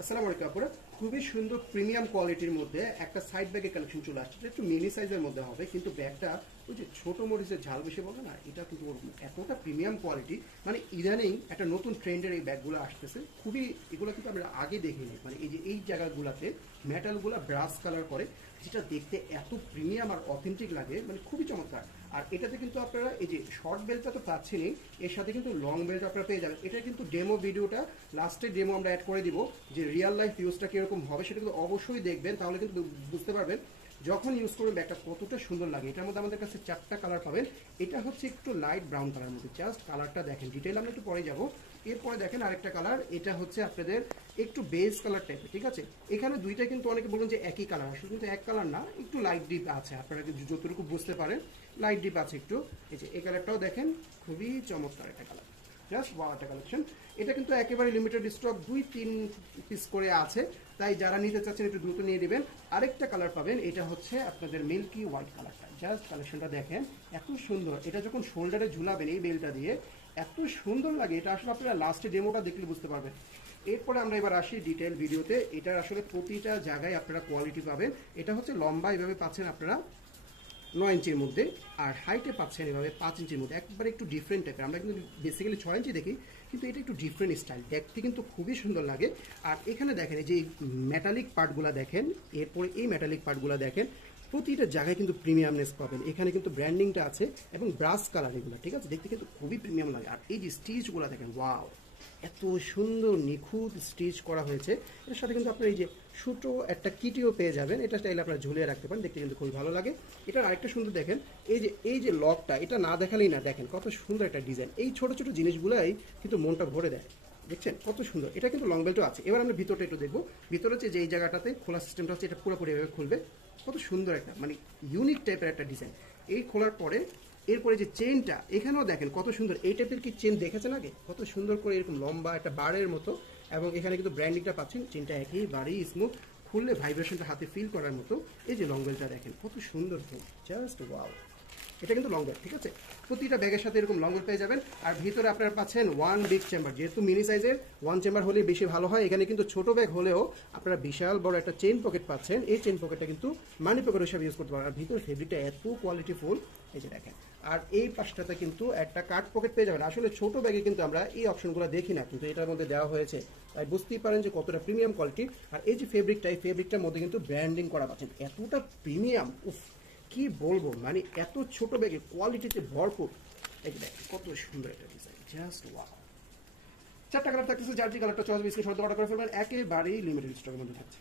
আসসালামু আলাইকুম আপুরা, খুবই সুন্দর প্রিমিয়াম কোয়ালিটির মধ্যে একটা সাইড ব্যাগের কালেকশন চলে আসছে। একটু মিনি সাইজের মধ্যে হবে, কিন্তু ব্যাগটা ওই যে ছোট মরিচের ঝাল বেশি বলে না, এটা কিন্তু এতটা প্রিমিয়াম কোয়ালিটি। মানে ইদানিং একটা নতুন ট্রেন্ডের এই ব্যাগগুলো আসতেছে, খুবই এগুলো কিন্তু আমরা আগে দেখিনি। মানে এই যে এই জায়গাগুলোতে মেটালগুলো ব্রাশ কালার করে, যেটা দেখতে এত প্রিমিয়াম আর অথেন্টিক লাগে, মানে খুবই চমৎকার। আর এটাতে কিন্তু আপনারা এই যে শর্ট বেল্টটা তো পাচ্ছেনই, এর সাথে কিন্তু লং বেল্ট আপনারা পেয়ে যাবেন। এটা কিন্তু ডেমো ভিডিওটা লাস্টে ডেমো আমরা অ্যাড করে দিব, যে রিয়েল লাইফ ইউজটা কীরকম হবে সেটা কিন্তু অবশ্যই দেখবেন, তাহলে কিন্তু বুঝতে পারবেন যখন ইউজ করবেন ব্যাগটা কতটা সুন্দর লাগে। এটার মধ্যে আমাদের কাছে 4টা কালার পাবেন। এটা হচ্ছে একটু লাইট ব্রাউন কালার মধ্যে, জাস্ট কালারটা দেখেন, ডিটেইল আমরা একটু পরে যাব। এরপরে দেখেন আরেকটা কালার, এটা হচ্ছে আপনাদের একটু বেজ কালার টাইপের, ঠিক আছে। এখানে দুইটা কিন্তু অনেকে বলুন যে একই কালার, আসলে কিন্তু এক কালার না, একটু লাইট ডিপ আছে, আপনারা কিন্তু যতটুকু বুঝতে পারেন লাইট ডিপ আছে একটু। এই যে এই কালারটাও দেখেন, খুবই চমৎকার একটা কালার, জাস্ট ওয়াও একটা কালেকশন। এটা কিন্তু একেবারে লিমিটেড স্টক, 2-3 পিস করে আছে, তাই যারা নিতে চাচ্ছেন একটু দ্রুত নিয়ে নেবেন। আরেকটা কালার পাবেন, এটা হচ্ছে আপনাদের মিল্কি হোয়াইট কালারটা, জাস্ট কালেকশনটা দেখেন এত সুন্দর। এটা যখন শোল্ডারে ঝুলাবেন এই বেলটা দিয়ে এত সুন্দর লাগে, এটা আসলে আপনারা লাস্টে ডেমোটা দেখলে বুঝতে পারবেন। এরপরে আমরা এবার আসি ডিটেল ভিডিওতে। এটার আসলে প্রতিটা জায়গায় আপনারা কোয়ালিটি পাবেন। এটা হচ্ছে লম্বা এভাবে পাচ্ছেন আপনারা 9 ইঞ্চির মধ্যে, আর হাইটে পাচ্ছেন এভাবে 5 ইঞ্চির মধ্যে, একবারে একটু ডিফারেন্ট টাইপের। আমরা কিন্তু বেসিক্যালি 6 ইঞ্চি দেখি, কিন্তু এটা একটু ডিফারেন্ট স্টাইল, দেখতে কিন্তু খুবই সুন্দর লাগে। আর এখানে দেখেন এই যে মেটালিক পার্টগুলো দেখেন, এরপরে এই মেটালিক পার্টগুলো দেখেন, প্রতিটা জায়গায় কিন্তু প্রিমিয়ামনেস পাবেন। এখানে কিন্তু ব্র্যান্ডিংটা আছে এবং ব্রাশ কালার এগুলো, ঠিক আছে, দেখতে কিন্তু খুবই প্রিমিয়াম লাগে। আর এই যে স্টিচগুলো দেখেন, ওয়াও, এত সুন্দর নিখুঁত স্টিচ করা হয়েছে। এর সাথে কিন্তু আপনার এই যে ছোটো একটা কিটিও পেয়ে যাবেন, এটা চাইলে আপনারা ঝুলিয়ে রাখতে পারেন, দেখতে কিন্তু খুবই ভালো লাগে। এটার আরেকটা সুন্দর দেখেন, এই যে লকটা, এটা না দেখালেই না, দেখেন কত সুন্দর একটা ডিজাইন। এই ছোটো ছোটো জিনিসগুলোই কিন্তু মনটা ভরে দেয়, দেখছেন কত সুন্দর। এটা কিন্তু লং বেল্টও আছে। এবার আমরা ভিতরটা একটু দেখবো। ভিতরে হচ্ছে যে এই জায়গাটাতে খোলা সিস্টেমটা হচ্ছে, এটা পুরোপুরি এভাবে খুলবে, কত সুন্দর একটা মানে ইউনিক টাইপের একটা ডিজাইন। এই খোলার পরে এরপরে যে চেনটা, এখানেও দেখেন কত সুন্দর। এই টাইপের কি চেন দেখেছেন আগে? কত সুন্দর করে এরকম লম্বা একটা বারের মতো, এবং এখানে কিন্তু ব্র্যান্ডিংটা পাচ্ছেন। চেনটা একেবারেই স্মুথ, খুললে ভাইব্রেশনটা হাতে ফিল করার মতো। এই যে লং বেলটা দেখেন কত সুন্দর, জাস্ট ওয়াও। এটা কিন্তু লং বেল্ট, ঠিক আছে। প্রতিটা ব্যাগের সাথে এরকম লং বেল্ট পেয়ে যাবেন। আর ভিতরে আপনারা পাচ্ছেন 1 বিগ চেম্বার, যেহেতু মিনি সাইজের 1 চেম্বার হলেই বেশি ভালো হয়। এখানে কিন্তু ছোট ব্যাগ হলেও আপনারা বিশাল বড় একটা চেইন পকেট পাচ্ছেন। এই চেইন পকেটটা কিন্তু মানি পকেট হিসাবে ইউজ করতে পারেন। আর ভিতরে ফেব্রিকটা এত কোয়ালিটিফুল, এই যে দেখেন। আর এই পাশটাতে কিন্তু একটা কাট পকেট পেয়ে যাবেন। আসলে ছোট ব্যাগে কিন্তু আমরা এই অপশনগুলো দেখি না, কিন্তু এটার মধ্যে দেওয়া হয়েছে, তাই বুঝতেই পারেন যে কতটা প্রিমিয়াম কোয়ালিটি। আর এই যে ফেব্রিকটা, এই ফেব্রিকটার মধ্যে কিন্তু ব্র্যান্ডিং করা পাচ্ছেন, এতটা প্রিমিয়াম, উফ কি বলবো, মানে এত ছোট ব্যাগে কোয়ালিটিতে ভরপুর। এই দেখেন কত সুন্দর একটা ডিজাইন, জাস্ট ওয়াও। 4টা কালার থাকতেছে, যার যে কালারটা চয়েস বিস্কুট সহ অর্ডার করে ফেলবেন, একেবারেই লিমিটেড স্টকের মধ্যে থাকছে।